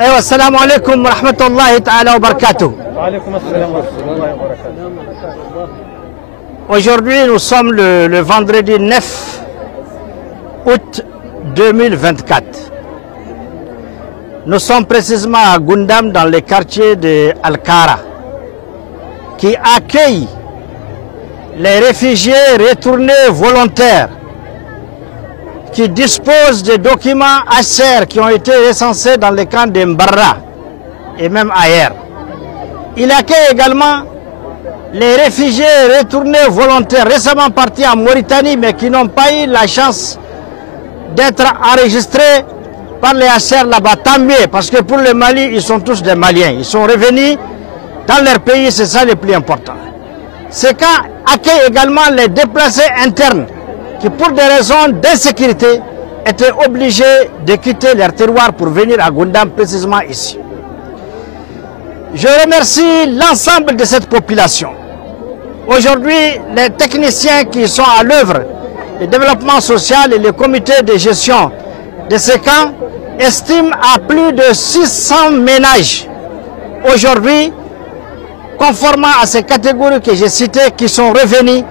Assalamu alaikum wa rahmatullahi ta'ala wa barakatuh. Aujourd'hui, nous sommes le vendredi 9 août 2024. Nous sommes précisément à Gundam, dans le quartier de Al-Kara, qui accueille les réfugiés retournés volontaires qui disposent de documents HCR qui ont été recensés dans les camps de Mbarra et même ailleurs. Il accueille également les réfugiés retournés volontaires récemment partis en Mauritanie mais qui n'ont pas eu la chance d'être enregistrés par les HCR là-bas. Tant mieux, parce que pour le Mali, ils sont tous des Maliens. Ils sont revenus dans leur pays, c'est ça le plus important. Ces camps accueillent également les déplacés internes qui, pour des raisons d'insécurité, étaient obligés de quitter leur terroir pour venir à Gundam, précisément ici. Je remercie l'ensemble de cette population. Aujourd'hui, les techniciens qui sont à l'œuvre, le développement social et le comité de gestion de ces camps estiment à plus de 600 ménages aujourd'hui, conformément à ces catégories que j'ai citées, qui sont revenus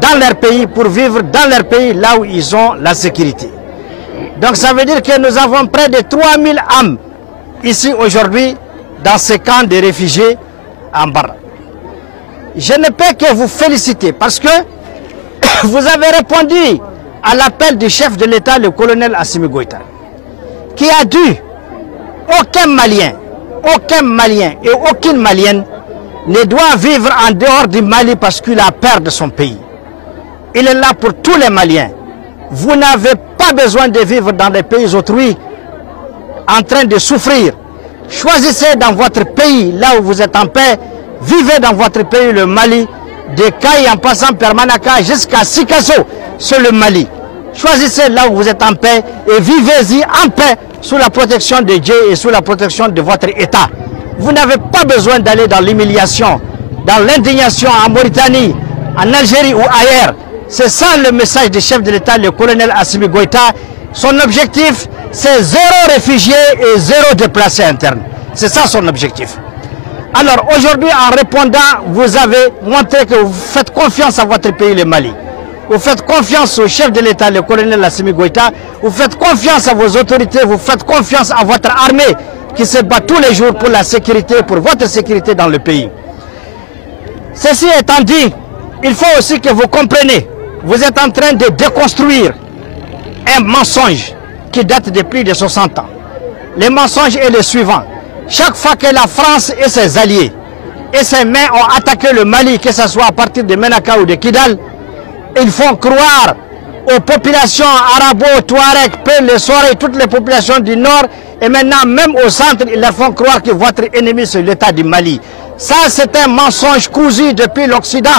dans leur pays pour vivre dans leur pays là où ils ont la sécurité. Donc ça veut dire que nous avons près de 3000 âmes ici aujourd'hui dans ces camps de réfugiés en Barra. Je ne peux que vous féliciter parce que vous avez répondu à l'appel du chef de l'État, le colonel Assimi Goïta, qui a dit aucun Malien et aucune Malienne ne doit vivre en dehors du Mali parce qu'il a peur de son pays. Il est là pour tous les Maliens. Vous n'avez pas besoin de vivre dans des pays autrui en train de souffrir. Choisissez dans votre pays, là où vous êtes en paix, vivez dans votre pays, le Mali, de Kaï en passant par Manaka jusqu'à Sikasso, c'est le Mali. Choisissez là où vous êtes en paix et vivez-y en paix sous la protection de Dieu et sous la protection de votre État. Vous n'avez pas besoin d'aller dans l'humiliation, dans l'indignation en Mauritanie, en Algérie ou ailleurs. C'est ça le message du chef de l'État, le colonel Assimi Goïta. Son objectif, c'est 0 réfugiés et 0 déplacés internes. C'est ça son objectif. Alors aujourd'hui, en répondant, vous avez montré que vous faites confiance à votre pays, le Mali. Vous faites confiance au chef de l'État, le colonel Assimi Goïta. Vous faites confiance à vos autorités, vous faites confiance à votre armée qui se bat tous les jours pour la sécurité, pour votre sécurité dans le pays. Ceci étant dit, il faut aussi que vous compreniez, vous êtes en train de déconstruire un mensonge qui date de plus de 60 ans. Le mensonge est le suivant. Chaque fois que la France et ses alliés et ses mains ont attaqué le Mali, que ce soit à partir de Menaka ou de Kidal, ils font croire aux populations arabo, touareg, Peul, les Soirées, toutes les populations du nord et maintenant même au centre, ils leur font croire que votre ennemi c'est l'État du Mali. Ça c'est un mensonge cousu depuis l'Occident.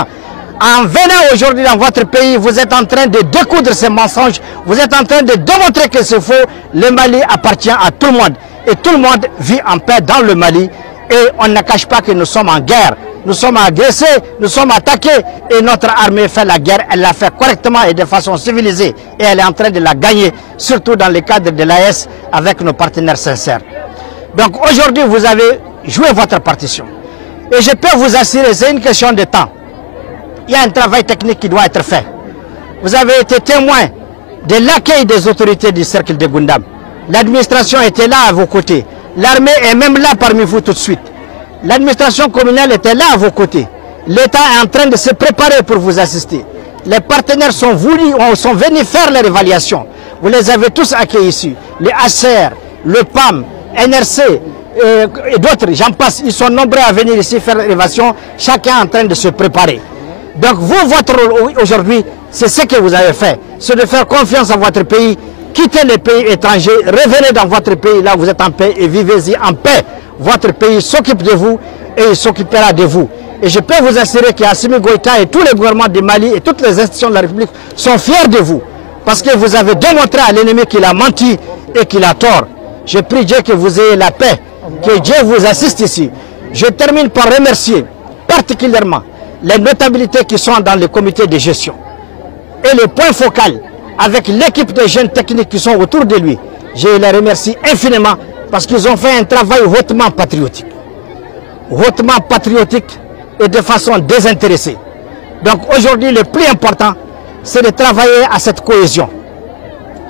En venant aujourd'hui dans votre pays, vous êtes en train de découdre ces mensonges, vous êtes en train de démontrer que c'est faux. Le Mali appartient à tout le monde et tout le monde vit en paix dans le Mali et on ne cache pas que nous sommes en guerre. Nous sommes agressés, nous sommes attaqués et notre armée fait la guerre, elle l'a fait correctement et de façon civilisée et elle est en train de la gagner, surtout dans le cadre de l'AES avec nos partenaires sincères. Donc aujourd'hui vous avez joué votre partition et je peux vous assurer, c'est une question de temps. Il y a un travail technique qui doit être fait. Vous avez été témoin de l'accueil des autorités du cercle de Gundam. L'administration était là à vos côtés. L'armée est même là parmi vous tout de suite. L'administration communale était là à vos côtés. L'État est en train de se préparer pour vous assister. Les partenaires sont venus faire leur évaluation. Vous les avez tous accueillis ici. Les HCR, le PAM, NRC et d'autres, j'en passe. Ils sont nombreux à venir ici faire l'évaluation. Chacun est en train de se préparer. Donc vous, votre rôle aujourd'hui, c'est ce que vous avez fait. C'est de faire confiance à votre pays, quitter les pays étrangers, revenez dans votre pays, là vous êtes en paix et vivez-y en paix. Votre pays s'occupe de vous et il s'occupera de vous. Et je peux vous assurer qu'Assimi Goïta et tous les gouvernements du Mali et toutes les institutions de la République sont fiers de vous. Parce que vous avez démontré à l'ennemi qu'il a menti et qu'il a tort. Je prie Dieu que vous ayez la paix, que Dieu vous assiste ici. Je termine par remercier particulièrement les notabilités qui sont dans le comité de gestion. Et le point focal, avec l'équipe de jeunes techniques qui sont autour de lui, je les remercie infiniment parce qu'ils ont fait un travail hautement patriotique et de façon désintéressée. Donc aujourd'hui, le plus important, c'est de travailler à cette cohésion.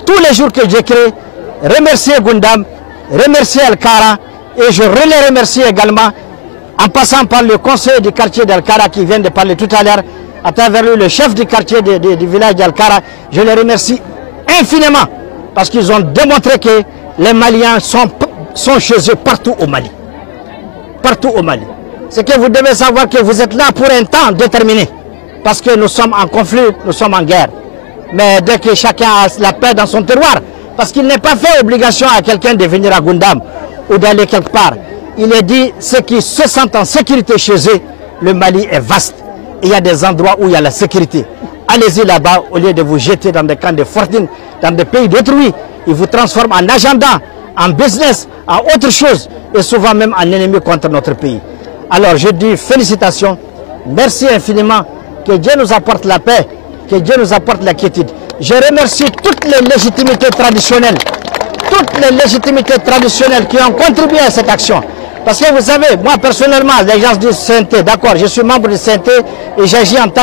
Tous les jours que j'écris, remercier Gundam, remercier Alkara, et je les remercie également en passant par le conseil du quartier d'Alkara qui vient de parler tout à l'heure, à travers lui, le chef du quartier du village d'Alkara. Je les remercie infiniment parce qu'ils ont démontré que les Maliens sont chez eux partout au Mali. Partout au Mali. C'est que vous devez savoir que vous êtes là pour un temps déterminé. Parce que nous sommes en conflit, nous sommes en guerre. Mais dès que chacun a la paix dans son terroir, parce qu'il n'est pas fait obligation à quelqu'un de venir à Gundam ou d'aller quelque part. Il est dit, ceux qui se sentent en sécurité chez eux, le Mali est vaste. Il y a des endroits où il y a la sécurité. Allez-y là-bas, au lieu de vous jeter dans des camps de fortune, dans des pays détruits. Ils vous transforment en agenda, en business, en autre chose, et souvent même en ennemi contre notre pays. Alors je dis félicitations, merci infiniment, que Dieu nous apporte la paix, que Dieu nous apporte la quiétude. Je remercie toutes les légitimités traditionnelles qui ont contribué à cette action. Parce que vous savez, moi personnellement, les gens disent Synthé, d'accord, je suis membre du Synthé et j'agis en tant que